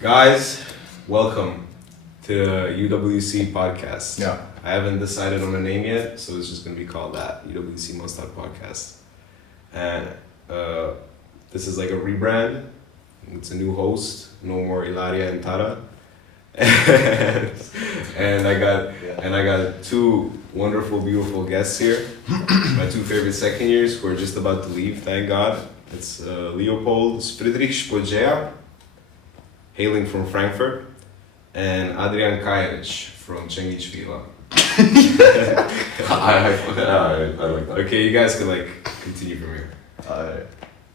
Guys, welcome to the UWC podcast. Yeah. I haven't decided on a name yet, so it's just going to be called that, UWC Must Talk Podcast. And this is like a rebrand. It's a new host, no more Ilaria and Tara. and I got two wonderful, beautiful guests here. My two favorite second years who are just about to leave, thank God. It's Leopold Adrijan, hailing from Frankfurt, and Adrian Kajevic from Čengić. I like that. Okay, you guys can continue from here.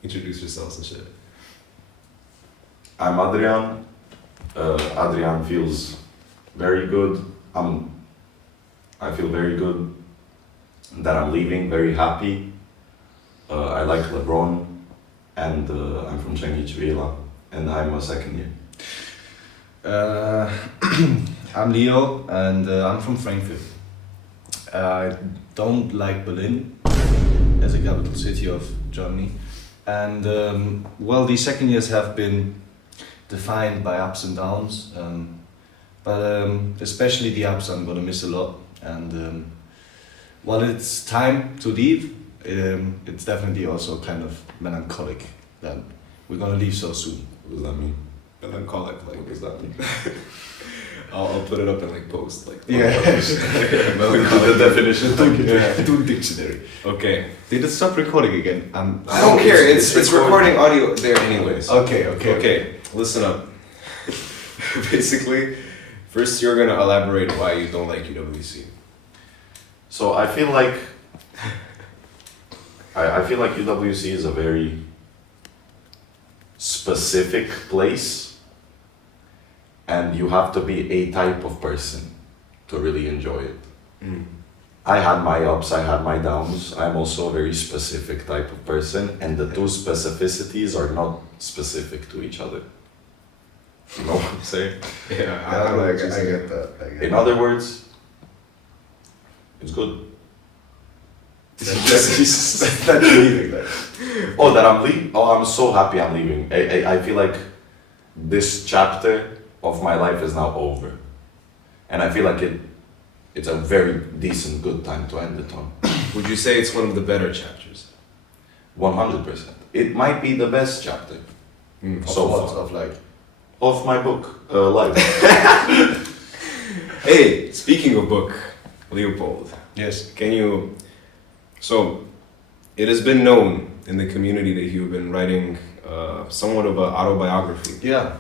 Introduce yourselves and shit. I'm Adrian. Adrian feels very good. I feel very good that I'm leaving, very happy. I like LeBron, and I'm from Čengić, and I'm a second year. I'm Leo, and I'm from Frankfurt. I don't like Berlin as a capital city of Germany, and these second years have been defined by ups and downs, but especially the ups I'm gonna miss a lot, and while it's time to leave, it's definitely also kind of melancholic that we're gonna leave so soon. What does that mean? Melancholic, What does that mean? I'll put it up in post, The definition. Do dictionary. Okay. Did it stop recording again? I don't care. It's recording audio there anyways. Okay. Listen up. Basically, first you're gonna elaborate why you don't like UWC. So I feel like UWC is a very specific place, and you have to be a type of person to really enjoy it. I had my ups, I had my downs. I'm also a very specific type of person, and the two specificities are not specific to each other. You know what I'm saying? Yeah, I get that. In other words, it's good. That's leaving that. Oh, that I'm leaving? Oh, I'm so happy I'm leaving. I feel like this chapter of my life is now over. And I feel like it's a very decent, good time to end it on. Would you say it's one of the better chapters? 100%. It might be the best chapter. So far. Of my book, Life. Hey, speaking of book, Leopold. Yes. So, it has been known in the community that you've been writing somewhat of an autobiography. Yeah.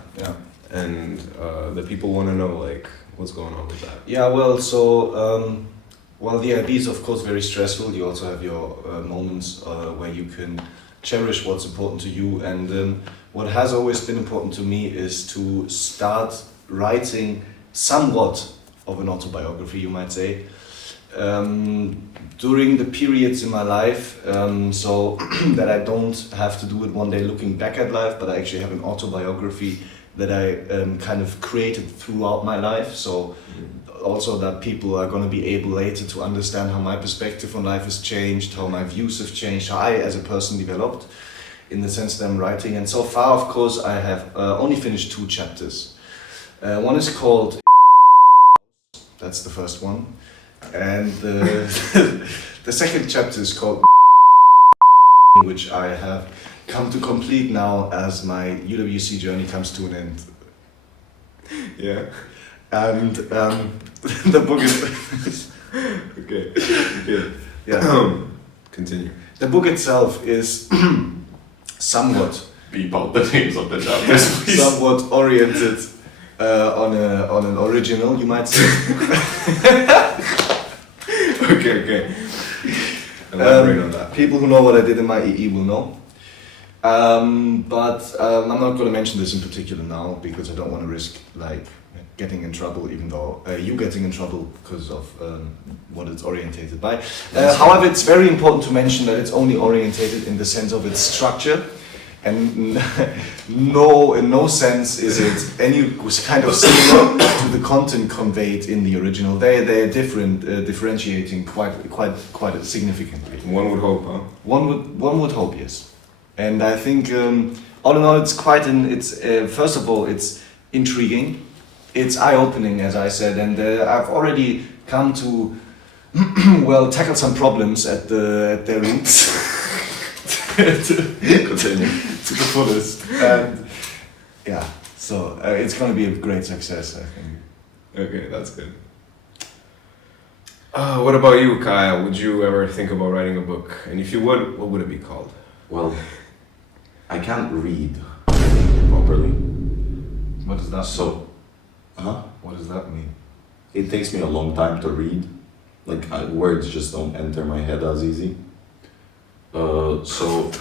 And the people want to know, what's going on with that. Yeah, well, so, while the idea is of course very stressful, you also have your moments where you can cherish what's important to you, and what has always been important to me is to start writing somewhat of an autobiography, you might say, during the periods in my life, so that I don't have to do it one day looking back at life, but I actually have an autobiography that I kind of created throughout my life, so also that people are going to be able later to understand how my perspective on life has changed, how my views have changed, how I as a person developed in the sense that I'm writing. And so far, of course, I have only finished 2 chapters. One is called that's the first one, and the second chapter is called which I have come to complete now as my UWC journey comes to an end. Yeah. And the book is Okay. Good. yeah. Continue. The book itself is somewhat Beep out the names of the chapters, please. somewhat oriented on an original, you might say. Okay. Elaborate on that. People who know what I did in my EE will know. But I'm not going to mention this in particular now because I don't want to risk getting in trouble, even though you getting in trouble because of what it's orientated by. However, it's very important to mention that it's only orientated in the sense of its structure, and in no sense is it any kind of similar to the content conveyed in the original. They're different, differentiating quite significantly. One would hope, huh? One would hope, yes. And I think all in all, it's quite first of all, it's intriguing. It's eye-opening, as I said, and I've already come to tackle some problems at their roots. Continue. To the fullest. And yeah, so it's going to be a great success, I think. Okay, that's good. What about you, Kyle? Would you ever think about writing a book? And if you would, what would it be called? Well, I can't read properly. What does that So, What does that mean? it takes me a long time to read. Like, words just don't enter my head as easy. So,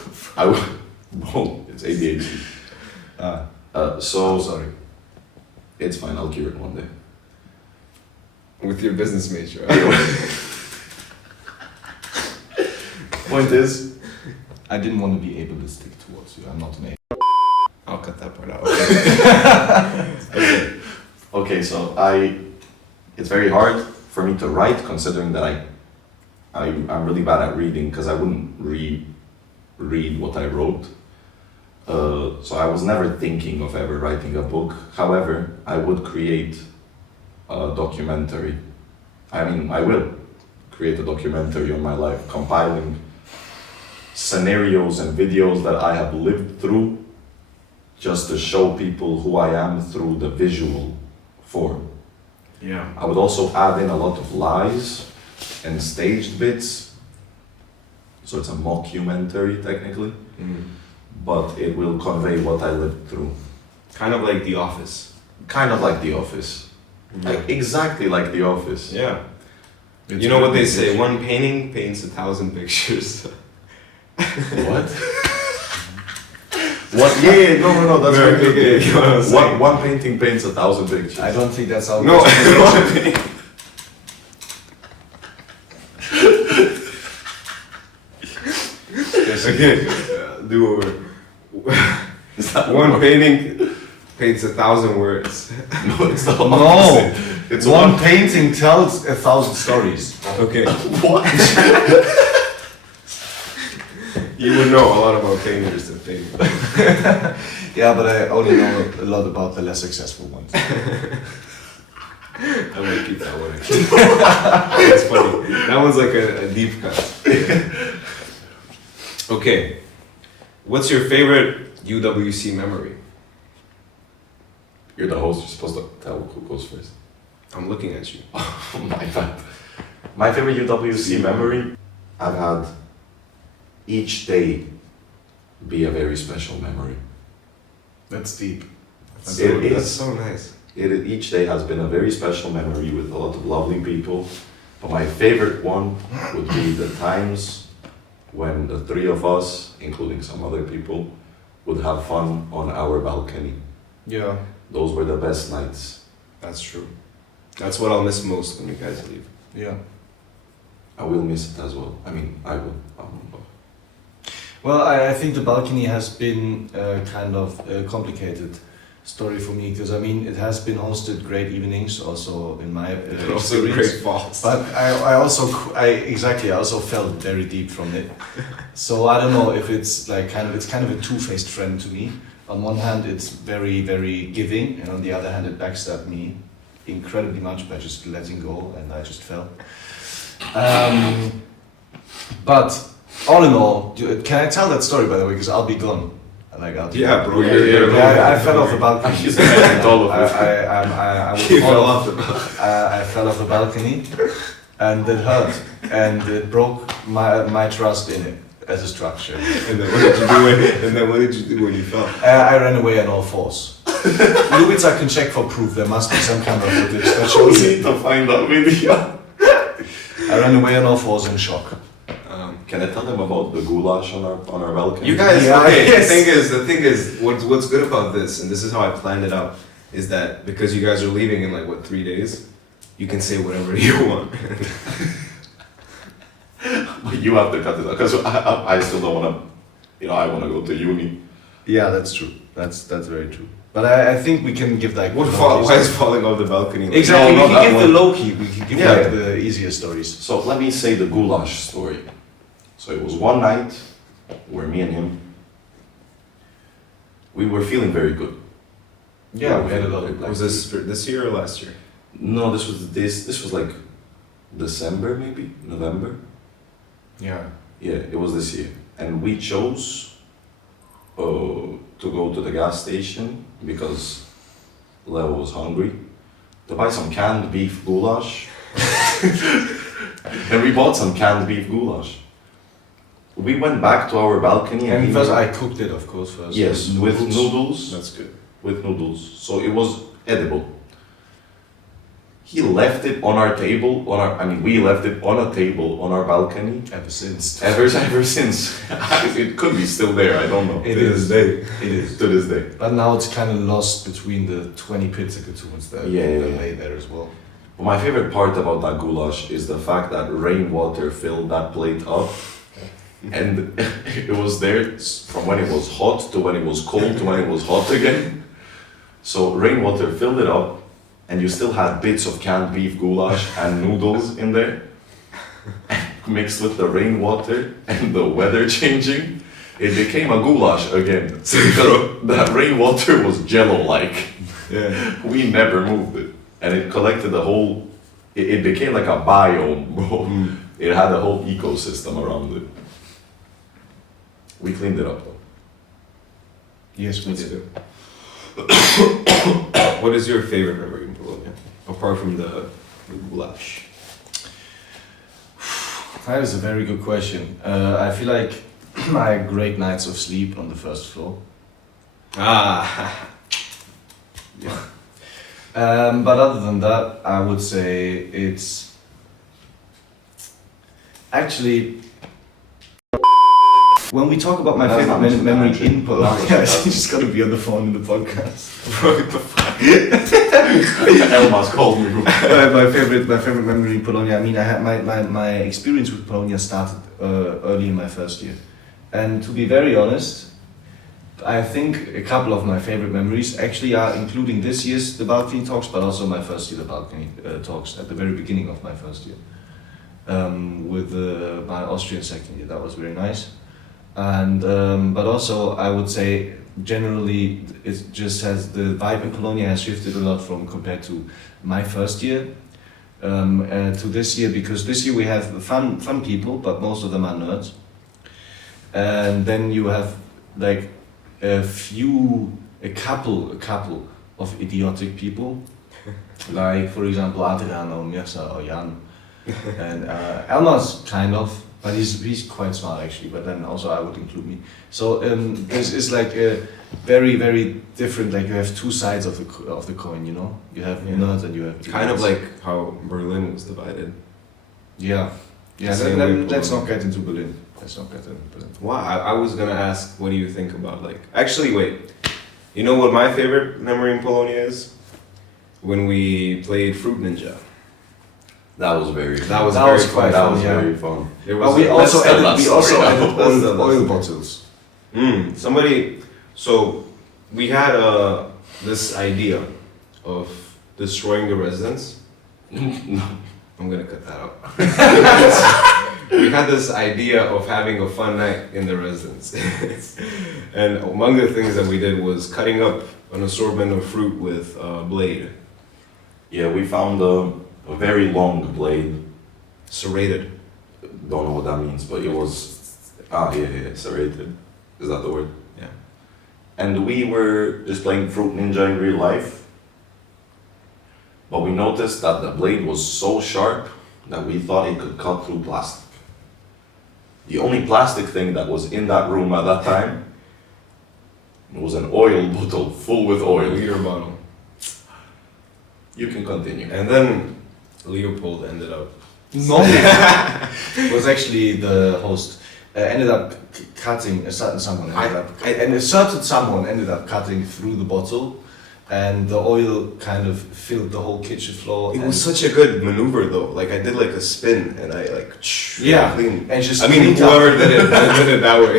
whoa, it's ADHD. So, Sorry. it's fine, I'll cure it one day. With your business major. Point is, I didn't want to be ableistic towards you. I'm not an I'll cut that part out. okay, so it's very hard for me to write, considering that I'm really bad at reading, because I wouldn't read what I wrote. So I was never thinking of ever writing a book. However, I would create a documentary. I mean, I will create a documentary on my life, compiling scenarios and videos that I have lived through, just to show people who I am through the visual form. Yeah. I would also add in a lot of lies and staged bits, so it's a mockumentary technically, but it will convey what I lived through. Kind of like The Office. Kind of like The Office. Like, exactly like The Office. Yeah. It's You know what they very say, one painting paints 1,000 pictures. What? What? Yeah, no, that's No, very good. okay, you know what I'm saying. One painting paints 1,000 pictures. I don't think that's how. No, one painting. Okay, do over. Is that One painting paints 1,000 words. No, it's the No, opposite. It's one painting tells 1,000 stories. Okay, What? you would know a lot about painters that paint. Yeah, but I only know a lot about the less successful ones. I'm gonna keep that one. That's funny. That one's like a deep cut. Okay, what's your favorite UWC memory? You're the host, you're supposed to tell who goes first. I'm looking at you. My bad. My favorite UWC memory, I've had each day be a very special memory. That's deep. That's It so, is. That's so nice. Each day has been a very special memory with a lot of lovely people. But my favorite one would be the times when the three of us, including some other people, would have fun on our balcony. Yeah. Those were the best nights. That's true. That's what I'll miss most when you guys leave. Yeah. I will miss it as well. I mean, I will. Well, I think the balcony has been kind of a complicated story for me, because I mean it has been hosted great evenings also in my Also experience. great falls. But I also felt very deep from it. So I don't know if it's like it's kind of a two-faced friend to me. On one hand, it's very, very giving, and on the other hand, it backstabbed me incredibly much by just letting go, and I just fell. But all in all, can I tell that story, by the way? Because I'll be gone. Like I'll be Yeah, bro. I fell off the balcony. He's imagined all of this. I was You fall fell off. off the balcony. I fell off the balcony, and it hurt, and it broke my trust in it as a structure. And then what did you do? What did you do when you fell? I ran away on all fours. Lubica can check for proof. There must be some kind of footage that shows We it. need to find that video. I ran away on all fours in shock. Can I tell them about the goulash on our balcony? You guys, Yeah, okay. yes. The thing is, what's good about this, and this is how I planned it out, is that because you guys are leaving in like what 3 days, you can say whatever you want. You have to cut it out because I still don't want to. I want to go to uni. Yeah, that's true. That's very true. But I think we can give like Why is falling off the balcony? Like, exactly. No, we not can that give the one. low key. We can give Yeah. like the easier stories. So let me say the goulash story. So it was one night where me and him, we were feeling very good. Yeah, we had a lot of black Was this for this year or last year? No, this was like December, maybe November. Yeah. Yeah, it was this year, and we chose to go to the gas station because Leo was hungry to buy some canned beef goulash, and we bought some canned beef goulash. We went back to our balcony And he- first I cooked it, of course, first. yes, with noodles. That's good. With noodles, so it was edible. He left it on our table, we left it on a table on our balcony Ever since. ever since. It could be still there, I don't know. It To is. this day. It is. To this day. But now it's kind of lost between the 20 pizza cartoons that Yeah. lay there as well. But my favorite part about that goulash is the fact that rainwater filled that plate up. And it was there from when it was hot to when it was cold to when it was hot again. So rainwater filled it up, and you still had bits of canned beef goulash and noodles in there, mixed with the rainwater and the weather changing. It became a goulash again. Because that rainwater was jello-like. Yeah. We never moved it, and it collected the whole. It became like a biome, bro. It had a whole ecosystem around it. We cleaned it up though. Yes, we That's did. good. What is your favorite memory in Polonia, apart from the goulash? That is a very good question. I feel like I had great nights of sleep on the first floor. Ah, But other than that, I would say it's actually when we talk about my That's favorite not much memory actually. in Polonia, That's- she's gonna be on the phone in the podcast. what the fuck? Elmas called me. My favorite memory in Polonia. I mean, I had my experience with Polonia started early in my first year, and to be very honest, I think a couple of my favorite memories actually are including this year's the balcony talks, but also my first year the balcony talks at the very beginning of my first year with my Austrian second year. That was very nice, and but also I would say generally it just has the vibe in Polonia has shifted a lot from compared to my first year to this year, because this year we have fun people, but most of them are nerds, and then you have like a couple of idiotic people, like for example Adrijan or Mirza or Jan, and Elmas kind of, but he's quite smart actually. But then also I would include me. So this is like a very different. Like you have two sides of the coin. You know, you have Yeah. nerds and you have Kind of idiots. like how Berlin was divided. yeah. Same way Let's Polonia. not get into Berlin. Let's not get into Berlin. Why? I was gonna ask, what do you think about like? Actually, wait. You know what my favorite memory in Polonia is? When we played Fruit Ninja. That was very. That was That very was fun. quite That fun, was yeah. very fun. It was But we also tell added that story now. Let's tell that oil story. bottles. Somebody. So we had this idea of destroying the residence. I'm gonna cut that out. We had this idea of having a fun night in the residence. And among the things that we did was cutting up an assortment of fruit with a blade, Yeah, we found a very long blade. serrated. Don't know what that means, but it was. Yeah, serrated. Is that the word? Yeah. And we were just playing Fruit Ninja in real life. But we noticed that the blade was so sharp that we thought it could cut through plastic. The only plastic thing that was in that room at that time was an oil bottle full with A oil. liter bottle. You can continue. And then Leopold ended up. No, was actually the host. Ended up cutting a certain someone. And a certain someone ended up cutting through the bottle, and the oil kind of filled the whole kitchen floor. It and was such a good maneuver though. Like I did like a spin and I like Yeah. cleaned. and just I mean, cleaned up- whoever did it that way.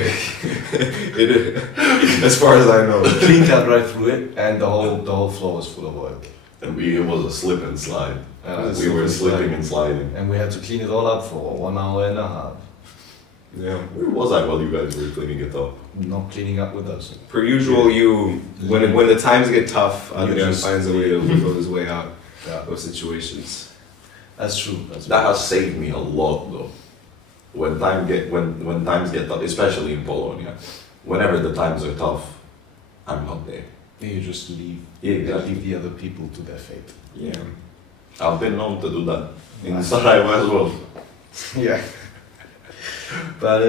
It did, as far as I know. cleaned up right through it, and the whole floor was full of oil. And it was a slip and slide. We were Slip and slipping slide. and sliding. And we had to clean it all up for 1 hour and a half. Yeah. Where was I while you guys were cleaning it up? Not cleaning up with us. Per usual, when the times get tough, Adrian just finds a way to wiggle his way out Yeah, of situations. that's true. That has saved me a lot though. When times get tough, especially in Polonia, whenever the times are tough, I'm not there. You just leave. Yeah, exactly. Leave the other people to their fate. Yeah. I've been known to do that in Sarajevo as well. Yeah. But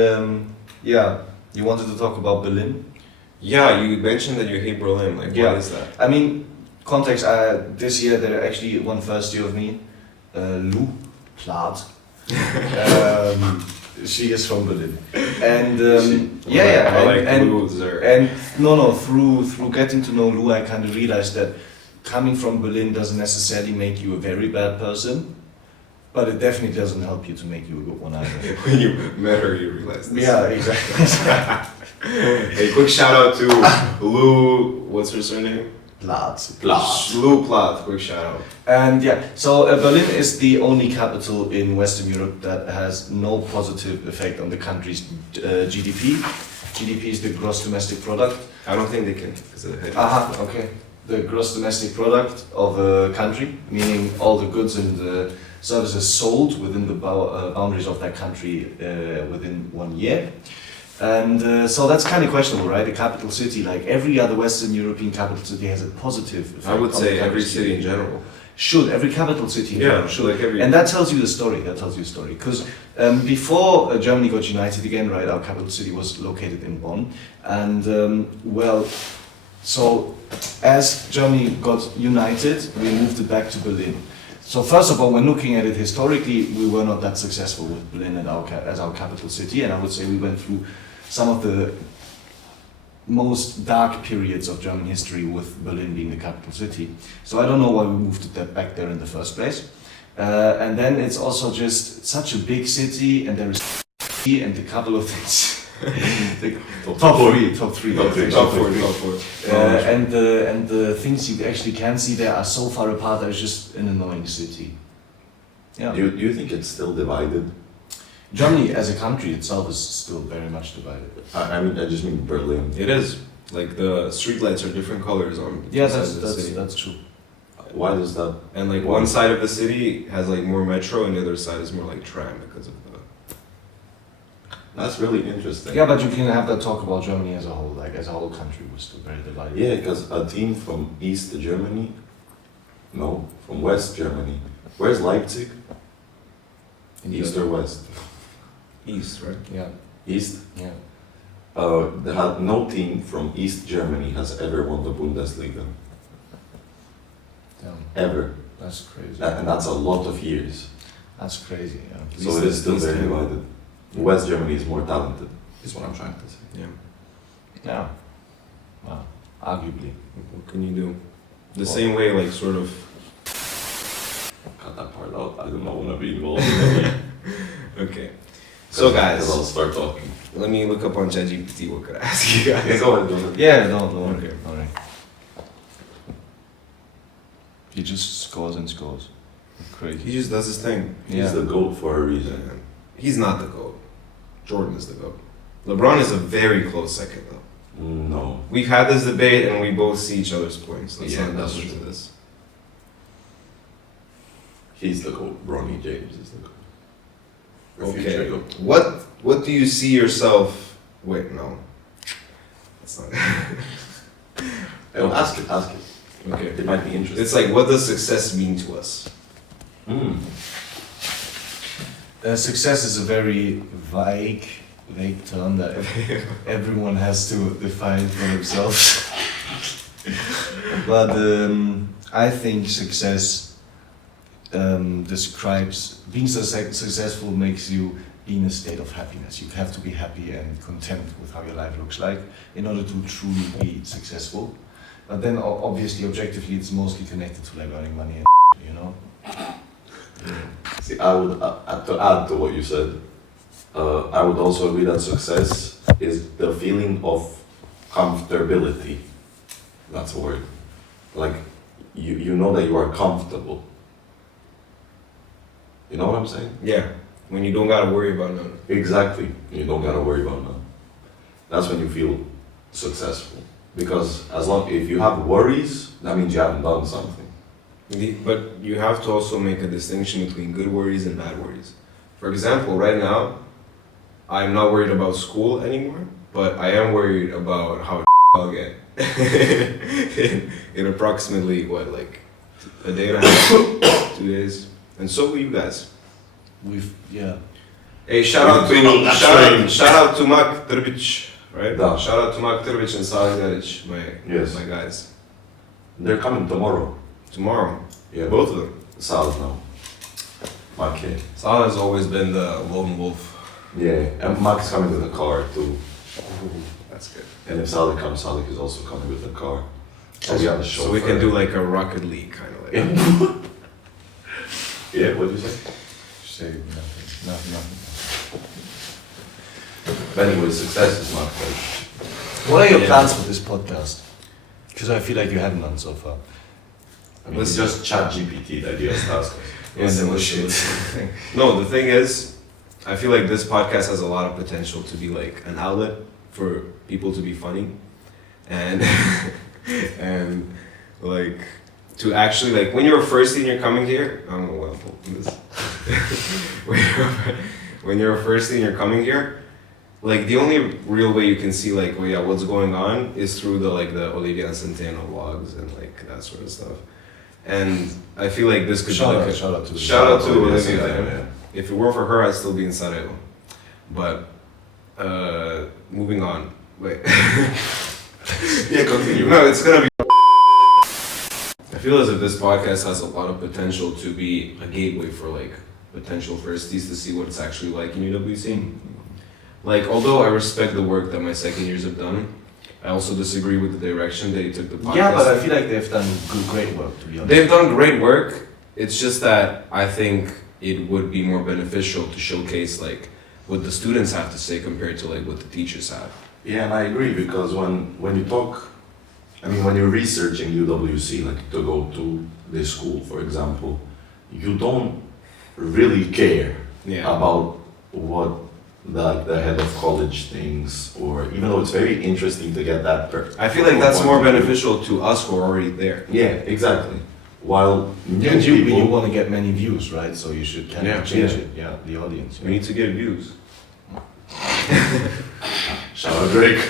yeah, you wanted to talk about Berlin. Yeah, you mentioned that you hate Berlin. Like, Yeah. what is that? I mean, context. This year there actually one first year of me, Lou Plath. She is from Berlin, and through getting to know Lou, I kind of realized that coming from Berlin doesn't necessarily make you a very bad person, but it definitely doesn't help you to make you a good one either. When you met her, you realized this. Yeah, exactly. Hey, quick shout out to Lou. What's her surname? Plath. Lou Plath. Quick shout out. And yeah, so Berlin is the only capital in Western Europe that has no positive effect on the country's GDP. GDP is the gross domestic product. I don't think they can because of the head. Okay. The gross domestic product of a country, meaning all the goods and services sold within the boundaries of that country within 1 year. And so that's kind of questionable, right? A capital city, like every other Western European capital city, has a positive effect. I would on say the every country's city in GDP. general. Should, every capital city in general should. like every. And that tells you the story. Because before Germany got united again, right, our capital city was located in Bonn. And so as Germany got united, we moved it back to Berlin. So first of all, when looking at it historically, we were not that successful with Berlin as our capital city. And I would say we went through some of the most dark periods of German history with Berlin being the capital city. So I don't know why we moved it back there in the first place. And then it's also just such a big city, and there is and a couple of things. Top three. And the things you actually can see there are so far apart that it's just an annoying city. Yeah. Do you think it's still divided? Germany as a country itself is still very much divided. I just mean Berlin. It is. Like the streetlights are different colors on. Yeah, sides of the city. that's true. Why does that? And like one side of the city has like more metro, and the other side is more like tram because of the. That's really interesting. Yeah, but you can have that talk about Germany as a whole, like as a whole country was still very divided. Yeah, because a team from East Germany, from West Germany. Where's Leipzig? East or West? East, right? Yeah. East. Yeah. No team from East Germany has ever won the Bundesliga. Damn. Ever. That's crazy. And that's a lot of years. That's crazy. Yeah. So it is still very divided. West Germany is more talented, is what I'm trying to say. Yeah. Yeah. Wow. Arguably. What can you do? The same way, like sort of. Cut that part out. I do not want to be involved. Okay. So guys, I'll start talking. let me look up on ChatGPT. What could I ask you guys? Yeah, go ahead. Yeah, don't. Okay. Alright. He just scores and scores. Crazy. He just does his thing. He's the GOAT for a reason. He's not the GOAT. Jordan is the GOAT. LeBron is a very close second, though. No. We've had this debate and we both see each other's points. Let's Yeah, not that's delve into true. this. He's the GOAT. Bronny James is the GOAT. Your Okay. future GOAT. What do you see yourself? Wait, no. That's not. Ask it. Okay. It might be interesting. It's like, what does success mean to us? Success is a very vague term that everyone has to define for themselves. But I think success describes being successful makes you be in a state of happiness. You have to be happy and content with how your life looks like in order to truly be successful. But then obviously, objectively, it's mostly connected to like earning money and you know. See, I would to add to what you said. I would also agree that success is the feeling of comfortability. That's a word. Like you know that you are comfortable. You know what I'm saying? Yeah. When you don't gotta worry about none. Exactly. You don't gotta worry about none. That's when you feel successful. Because if you have worries, that means you haven't done something. But you have to also make a distinction between good worries and bad worries. For example, right now, I'm not worried about school anymore, but I am worried about how I'll get in approximately, like a day and a half, 2 days. And so will you guys. Hey, shout out to Mak Trbic, right? Da. Shout out to Mak Trbic and Salih Garic, my guys. They're coming tomorrow. Tomorrow. Yeah. Both of them. Salad now. Okay. Salih has always been the lone wolf. Yeah, and Mark's coming with a car too. That's good. And if Salih comes, Salih is also coming with a car. So we have a show. So we can do like a Rocket League kind of like. Yeah, what did you say? Say nothing. But anyway, success is not great. What are your Yeah. plans for this podcast? Because I feel like you have none so far. I mean, it's just chat GPT, the idea of tasks. There was shit. No, the thing is, I feel like this podcast has a lot of potential to be like an outlet for people to be funny, and and like to actually like when you're a first senior coming here. I don't know what I'm holding this. when you're a first senior coming here, like the only real way you can see like what's going on is through the Olivia and Centeno vlogs and like that sort of stuff. And I feel like this could Shout be like out to Olivia. Yeah. If it weren't for her, I'd still be in Sarajevo. But moving on. Wait. Yeah, continue. No, it's gonna be. I feel as if this podcast has a lot of potential to be a gateway for like potential firsties to see what it's actually like in UWC. Like, although I respect the work that my second years have done, I also disagree with the direction they took the podcast. Yeah, but I feel like they've done great work, to be honest. They've done great work. It's just that I think it would be more beneficial to showcase like what the students have to say compared to like what the teachers have. Yeah, and I agree because when you talk, I mean, when you're researching UWC, like to go to this school, for example, you don't really care Yeah. about what the head of college thinks, or even though it's very interesting to get that. I feel like that's more point of view. beneficial to us who are already there. Yeah, exactly. While new And you people, want to get many views, right? So you should kind Yeah. of change Yeah. it. Yeah, the audience. We need to get views. shout out Drake.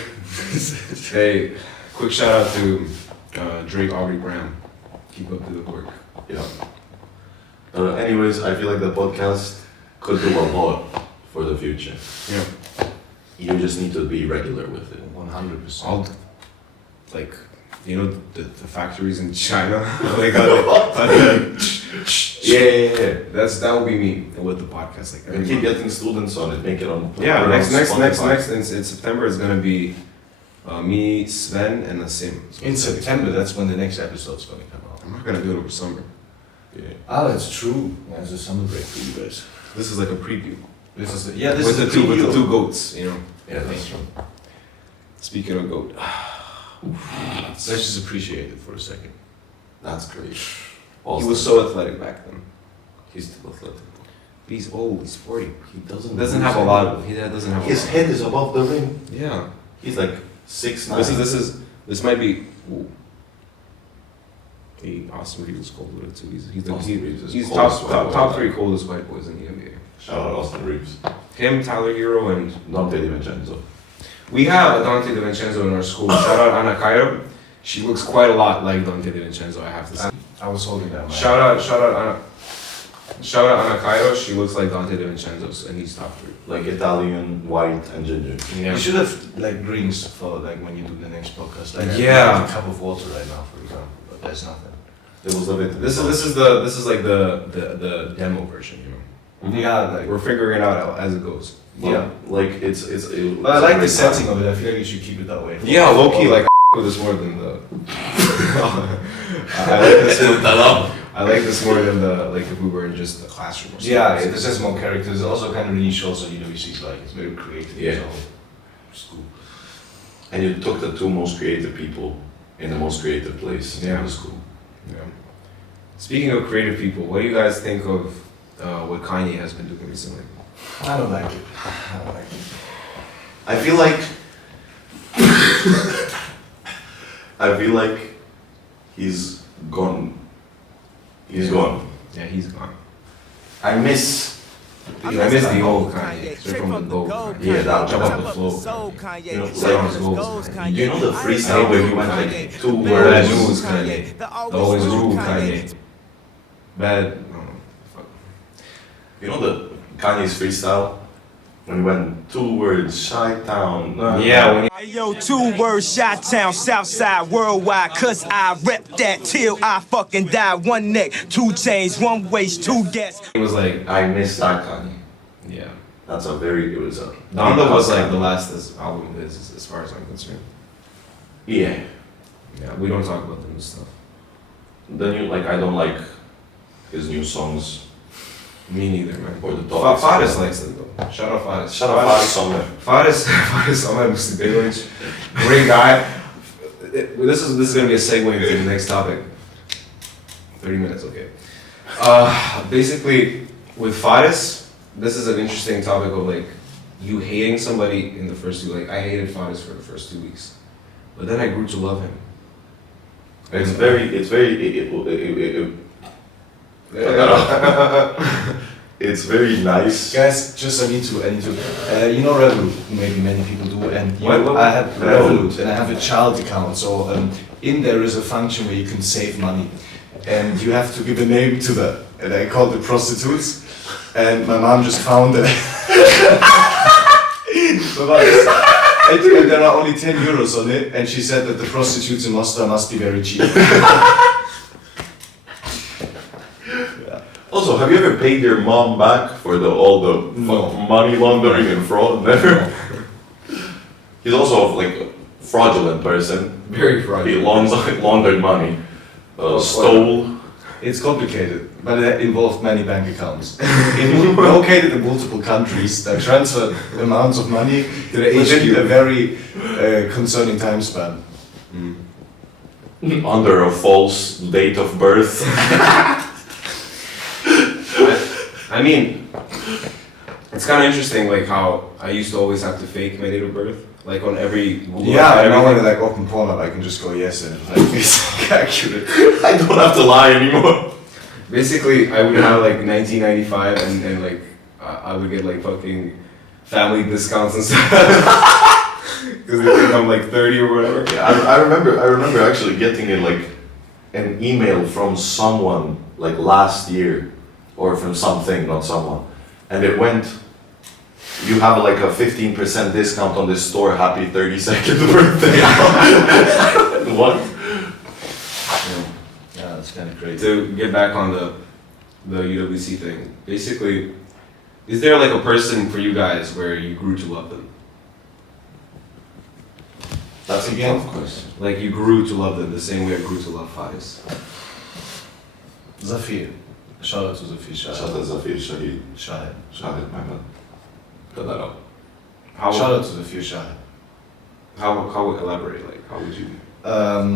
Hey, quick shout out to Drake Aubrey Graham. Keep up the good work. Yeah. Anyways, I feel like the podcast could do a lot for the future. Yeah. You just need to be regular with it. 100%. I'll, like, you know, the factories in China? like, yeah. That will be me with the podcast. Like, And keep getting students on it, make it on. Yeah, put it on next Spotify. in September is gonna be me, Sven, and Nassim. So In it's like- September, that's when the next episode's going to come out. I'm not gonna do it over summer. Yeah. Ah, that's true. There's a summer break for you guys. This is like a preview. This is with the two goats, you know. Yeah, that's true. Speaking of goat, Let's just appreciate it for a second. That's great. he was so athletic back then. He's still athletic. He's old. He's 40. He doesn't. He doesn't have a lot of. He doesn't have. His a lot. head is above the ring. Yeah. He's like 6'9". This might be. Ooh. Hey, Austin Reeves is cold with it too. Austin Reeves is he's coldest top white boy. top three coldest white boys in the NBA. Shout out Austin Reeves. Him, Tyler Hero, and Dante DiVincenzo. we have a Dante DiVincenzo in our school. Shout out Anna Cairo. She looks quite a lot like Dante DiVincenzo, I have to say. I was holding that. Shout out Anna Cairo. She looks like Dante DiVincenzo, and he's top three. Like Italian, white, and ginger. You should have like drinks for like when you do the next podcast. Like Yeah. I have a cup of water right now, for example, but there's nothing. It was a bit. This is like the demo version, you know. Yeah, like We're figuring it out as it goes. Yeah, like it's. But I like the setting of it. I feel like you should keep it that way. Yeah, low key, like with this more than the. I like this more. I like this more than the like if we were in just the classroom. Or something. Yeah, it has more characters. It also kind of really shows that UWC like it's very creative. Yeah. So it's cool. And you took the two most creative people in the most creative place Yeah. in the school. Yeah. Speaking of creative people, what do you guys think of what Kanye has been doing recently? I don't like it. I don't like it. I feel like I feel like he's gone. He's gone. Yeah, he's gone. I miss I miss the old Kanye, straight from the gold Kanye. Yeah, that Jump was up the floor. you know, Say on like, his goals. do you know the freestyle where he went like 2 Bad words? news Kanye. The always rule Kanye. Bad. No, fuck. You know the Kanye's freestyle when he went 2 words, Shy Town. Yeah, when Hey, yo, 2 words, Chi-Town, Southside, worldwide, cause I rep that till I fucking die. 1 neck, 2 chains, 1 waist, 2 gas. he was like, I miss that Kanye. yeah. That's a very, it was a. Donda was like the last album of his, as far as I'm concerned. Yeah. Yeah, we don't talk about the new stuff. The new, like, I don't like his new songs. Me neither, man. Or the topics. Fares likes them though. Shout out Fares. Shout out Fares somewhere. Fares Ahmed Mustabegovic. Great guy. This is gonna be a segue into the next topic. 30 minutes, okay. Basically, with Fares, this is an interesting topic of like you hating somebody in the first 2. Like I hated Fares for the first 2 weeks, but then I grew to love him. It's very, it's very nice. Guys, just I need to, you know Revolut, maybe many people do, and What? I have Revolut, and I have a child account, so in there is a function where you can save money, and you have to give a name to that, and I called it prostitutes, and my mom just found it. And there are only 10 euros on it, and she said that the prostitutes in Mostar must be very cheap. Also, have you ever paid your mom back for all the No. money laundering and fraud? Never. He's also like a fraudulent person. Very He fraudulent. laundered money, stole. It's complicated, but it involved many bank accounts. Located in multiple countries that transferred amounts of money To the within HQ. a very concerning time span. Under a false date of birth. I mean, it's kind of interesting, like how I used to always have to fake my date of birth, like on every Google. Yeah, and now when I everything. like open Pornhub, I can just go yes and like it's accurate. I don't have to lie anymore. Basically, I would have like 1995, and like I would get like fucking family discounts and stuff because they think I'm like 30 or whatever. Yeah, I remember actually getting an email from someone like last year, or from something, not someone, and it went, you have like a 15% discount on this store, happy 32nd birthday. What? Yeah, that's kind of crazy. To get back on the UWC thing, basically, is there like a person for you guys where you grew to love them? That's a Again? tough question. Like you grew to love them the same way I grew to love Fares. Zafir. Shout out to Zafir Shout Shahid. out Zafir Shahid. Shahid. Shahid, my bad. Cut that out. How Shout out to Zafir Shahid. how would elaborate? Like how would you?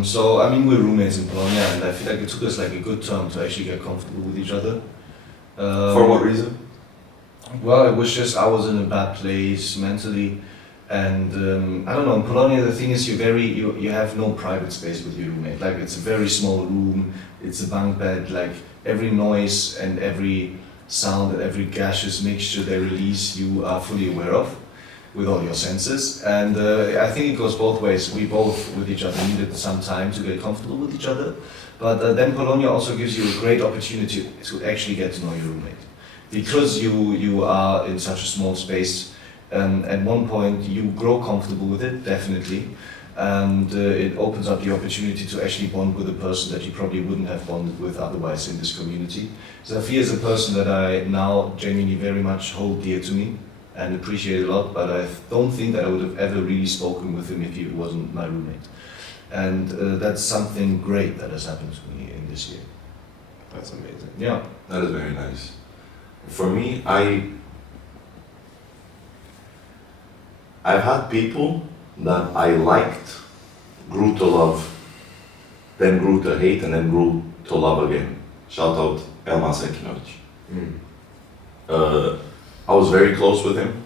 So, I mean, we're roommates in Polonia, and I feel like it took us like a good term to actually get comfortable with each other. For what reason? Well, it was just I was in a bad place mentally, and I don't know. In Polonia, the thing is, you have no private space with your roommate. Like it's a very small room. It's a bunk bed. Like every noise and every sound and every gaseous mixture they release, you are fully aware of, with all your senses. And I think it goes both ways. We both, with each other, needed some time to get comfortable with each other. But then Polonia also gives you a great opportunity to actually get to know your roommate. Because you are in such a small space, at one point you grow comfortable with it, definitely. And it opens up the opportunity to actually bond with a person that you probably wouldn't have bonded with otherwise in this community. Zafir is a person that I now genuinely very much hold dear to me and appreciate a lot, but I don't think that I would have ever really spoken with him if he wasn't my roommate. And that's something great that has happened to me in this year. That's amazing. Yeah. That is very nice. For me, I've had people that I liked, grew to love, then grew to hate, and then grew to love again. Shout out Elma Sekinovic. I was very close with him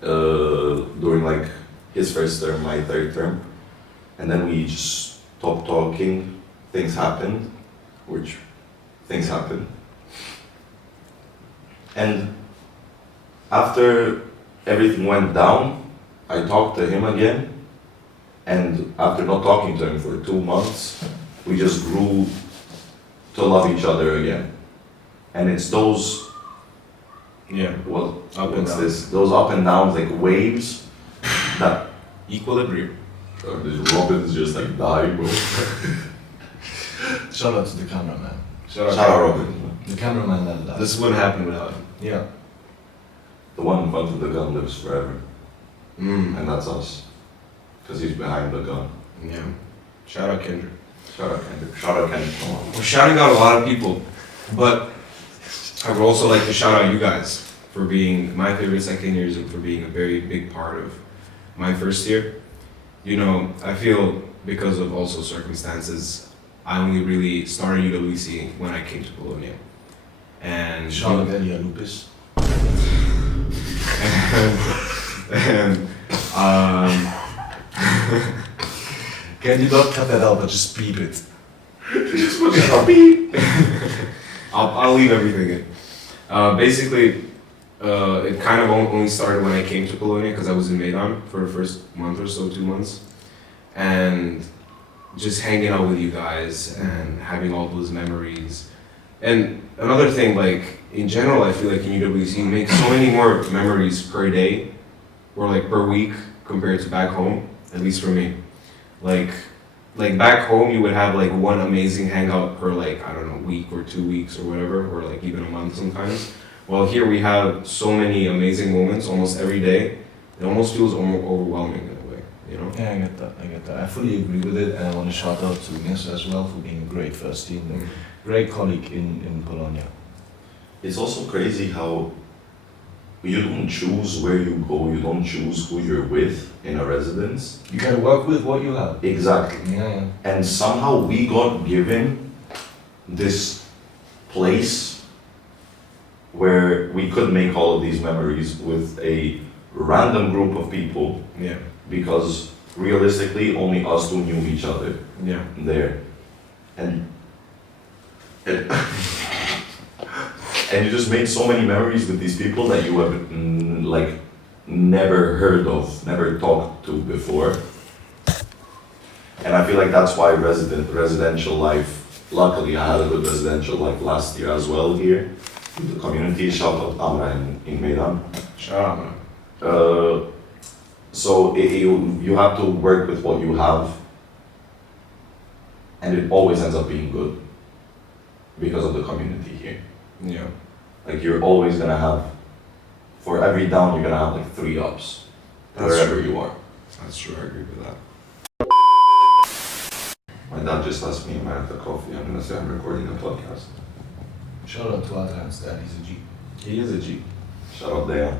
during like his first term, my third term, and then we just stopped talking. Things happened, and after everything went down, I talked to him again, and after not talking to him for 2 months, we just grew to love each other again. And it's those, well, Up and down. those up and downs, like waves, that Equilibrium. this Robin's just like dying, bro. Shout out to the cameraman. Shout out Robin. The cameraman that died. This wouldn't happen without him. Yeah. The one in front of the gun lives forever, Mm. and that's us. Because he's behind the gun. Yeah. Shout out Kendrick. Shout out Kendrick. Shout out Kendrick. We're shouting out a lot of people, but I would also like to shout out you guys for being my favorite second years and for being a very big part of my first year. You know, I feel because of also circumstances, I only really started UWC when I came to Polonia. And Shout out Elia Lupis. and Can you not cut that out, but just beep it? Just put it on beep. I'll leave everything in. Basically, it kind of only started when I came to Polonia because I was in Maidan for the first month or so, 2 months. And just hanging out with you guys and having all those memories. And another thing, like, in general, I feel like in UWC, you make so many more memories per day or like per week compared to back home, at least for me. Like back home, you would have like one amazing hangout per like, I don't know, week or 2 weeks or whatever, or like even a month sometimes. Well, here we have so many amazing moments almost every day. It almost feels overwhelming in a way, you know? Yeah, I get that. I fully agree with it, and I want to shout out to Nessa as well for being a great first team, and great colleague in Polonia. It's also crazy how you don't choose where you go, you don't choose who you're with in a residence. You gotta work with what you have. Exactly. Yeah. And somehow we got given this place where we could make all of these memories with a random group of people, Yeah, because realistically only us two knew each other yeah. there. And and you just made so many memories with these people that you have like never heard of, never talked to before. And I feel like that's why residential life, luckily I had a good residential life last year as well here. With the community, shout out Amra in Maidan. Shout out, man. So you have to work with what you have, and it always ends up being good because of the community here. Yeah. Like you're always gonna have, for every down you're gonna have like 3 ups, That's wherever true. you are. That's true, I agree with that. My dad just asked me if I have the coffee. I'm gonna say I'm recording a podcast. Shout out to Adrian's dad, he's a G. He is a G. Shout out there.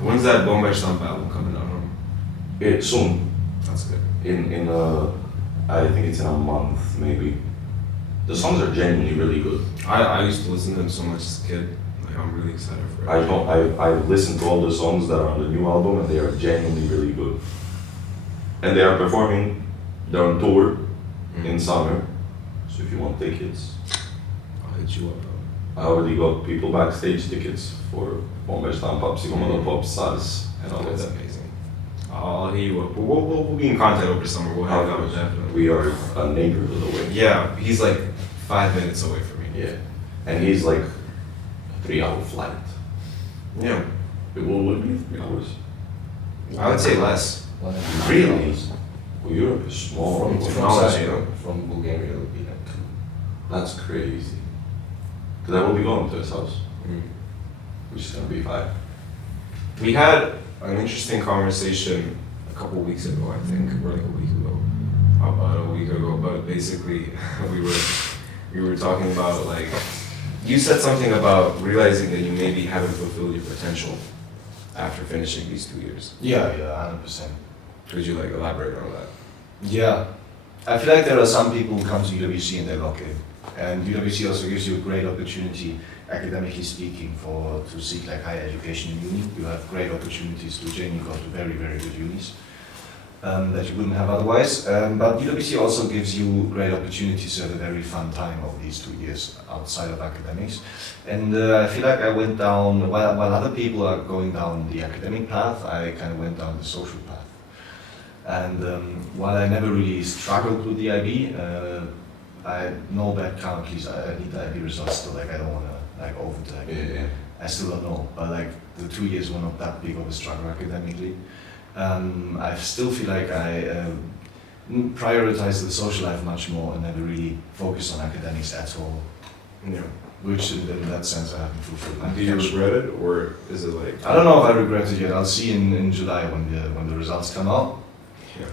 When's that Bombay Stamp album coming out? Soon, That's good. in I think it's in a month maybe. The songs are genuinely really good. I used to listen to them so much as a kid. Like, I'm really excited for it. I've listened to all the songs that are on the new album, and they are genuinely really good. And they are performing. They're on tour in summer. So if you want tickets, I'll hit you up, though. I already got people backstage tickets for Bombay Stamp, Psychomodo Pop, Saz, and all That's that. amazing. I'll hit you up. We'll be in contact over summer. We'll hang out definitely. We are a neighborhood away. Yeah, he's like 5 minutes away from me. Yeah. And he's like a 3-hour flight. Yeah. It will be 3 hours. I would say less. Really? Well, Europe is small. From knowledge, Cyprus, you know. from Bulgaria, it would be like 2. That's crazy. Because I will be going to his house, which is gonna be 5. We had an interesting conversation a couple weeks ago, I think, or like a week ago, about a week ago. But basically, we were talking about like you said something about realizing that you maybe haven't fulfilled your potential after finishing these 2 years. Yeah, 100%. Could you like elaborate on that? Yeah. I feel like there are some people who come to UWC and they lock in. And UWC also gives you a great opportunity academically speaking, to seek like higher education in uni. You have great opportunities to genuinely go to very, very good unis that you wouldn't have otherwise. But UWC also gives you great opportunities to have a very fun time over these 2 years outside of academics. And I feel like I went down, while other people are going down the academic path, I kind of went down the social path. And while I never really struggled with the IB, I know that currently I need the IB results still. Like I don't want to like overtake. I still don't know, but like the 2 years were not that big of a struggle academically. I still feel like I prioritize the social life much more and never really focus on academics at all. Yeah. Which in that sense I haven't fulfilled my Do you potential. regret it, or is it like? I don't know if I regret it yet. I'll see in July when the results come out. Yeah.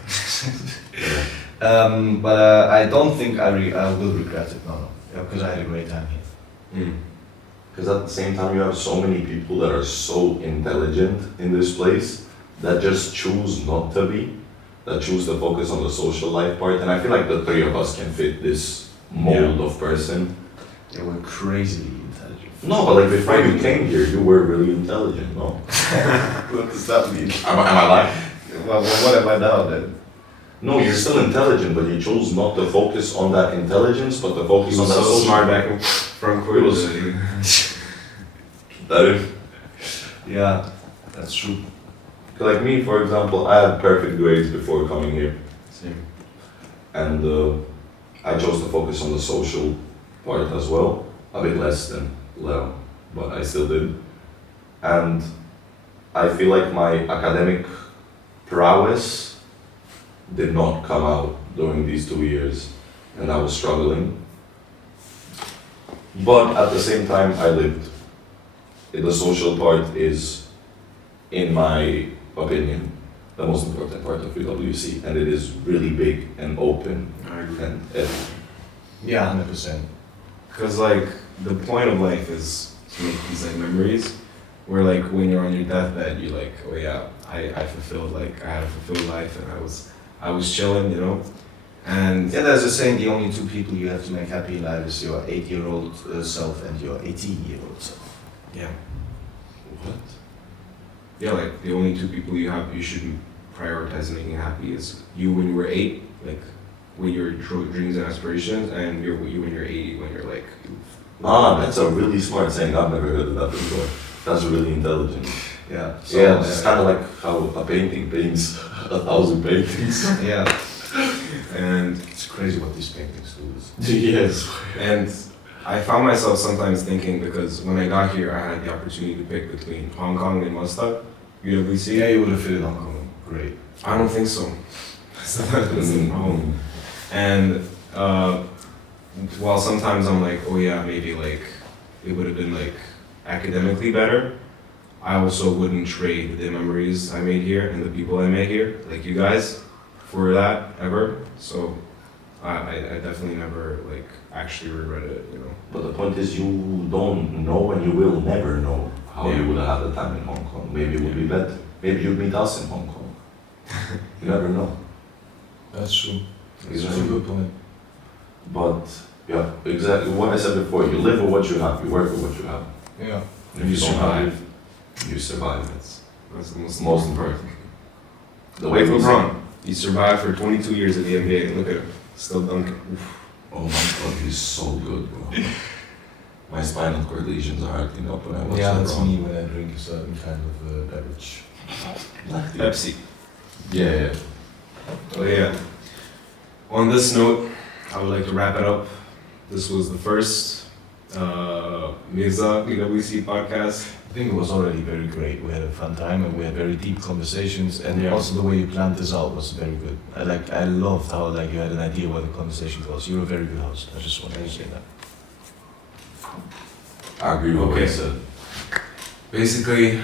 But I don't think I will regret it. No, because I had a great time here. Because at the same time, you have so many people that are so intelligent in this place that just choose not to be, that choose to focus on the social life part. And I feel like the three of us can fit this mold of person. They were crazily intelligent. No, but like before you came here, you were really intelligent, no? What does that mean? Am I lying? Well, what am I now then? No, you're still intelligent, but you chose not to focus on that intelligence, but to focus He on was that so social. smart back from It was- That is. Yeah, that's true. Like me, for example, I had perfect grades before coming here. Same. And I chose to focus on the social part as well, a bit less than Leo, but I still did. And I feel like my academic prowess did not come out during these 2 years, and I was struggling. But at the same time, I lived. The social part is, in my opinion, the most important part of UWC, and it is really big and open I agree. and Yeah, 100%. Because like the point of life is to make these like memories, where like when you're on your deathbed, you're like, oh yeah, I fulfilled like I had a fulfilled life, and I was chilling, you know, and Yeah, there's a saying: the only two people you have to make happy in life is your 8-year-old self and your 18-year-old self. yeah, what? yeah, like the only two people you should prioritize making happy is you when you were 8, like with your dreams and aspirations, and you when you're 80, when you're like. That's a really smart saying. I've never heard of that before. That's really intelligent. Yeah. Yeah, it's kind of like how a painting paints 1,000 paintings. Yeah. And It's crazy what these paintings do. Yes. And I found myself sometimes thinking, because when I got here, I had the opportunity to pick between Hong Kong and Muscat, UWC. Yeah, you would have fit in Hong Kong. Great. I don't think so. That's the problem. And while sometimes I'm like, oh yeah, maybe like it would have been like academically better, I also wouldn't trade the memories I made here and the people I met here, like you guys, for that ever. So I definitely never like actually regret it, you know. But the point is, you don't know and you will never know how Yeah. you would have had the time in Hong Kong. Maybe it would be better. Maybe you'd meet us in Hong Kong. You never know. That's true. Exactly. a good point. But yeah, exactly what I said before. You live with what you have. You work with what you have. Yeah. If you survive, you survive. That's the Most important. The way Like we LeBron, he survived for 22 years at the NBA, and look at him, still dunking. Oof. Oh my god, he's so good, bro. My spinal cord lesions are acting up when I watch Yeah, that's LeBron. me when I drink a certain kind of beverage. Pepsi. Yeah. Oh yeah. On this note, I would like to wrap it up. This was the first Mirza UWC podcast. I think it was already very great. We had a fun time and we had very deep conversations, and Yeah. also the way you planned this out was very good. I loved how you had an idea where the conversation goes. You're a very good host. I just wanted to say that. I agree with what Okay. you said. Basically,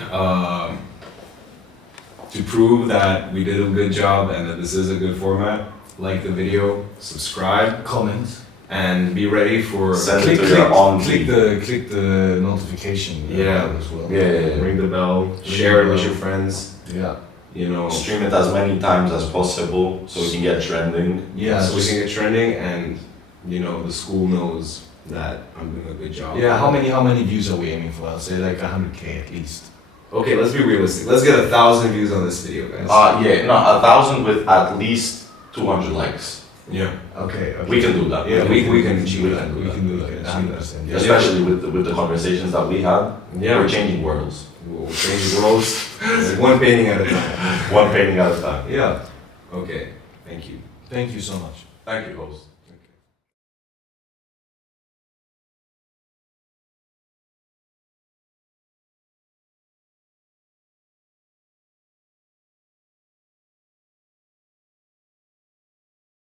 to prove that we did a good job and that this is a good format, like the video, subscribe, Comment. and be ready for Send it to your auntie. Click the notification. Yeah. bell as well. Yeah. ring the bell, share it with your friends. Yeah. You know, Stream it as many times as possible so we can get trending. Yeah. so we can get trending, and you know the school knows that I'm doing a good job. Yeah, how many views are we aiming for? I'll say like 100K at least. Okay, let's be realistic. Let's get 1,000 views on this video, guys. Yeah, no, 1,000 with at least 200 likes. Yeah. Okay. We can do that. Yeah, we can achieve we that. can do We that. can do that. 100%. Yeah. Especially with the conversations that we had. Yeah. We're changing worlds. We'll change the worlds like one painting at a time. One painting at a time. Yeah. Okay, thank you. Thank you so much. Thank you, host.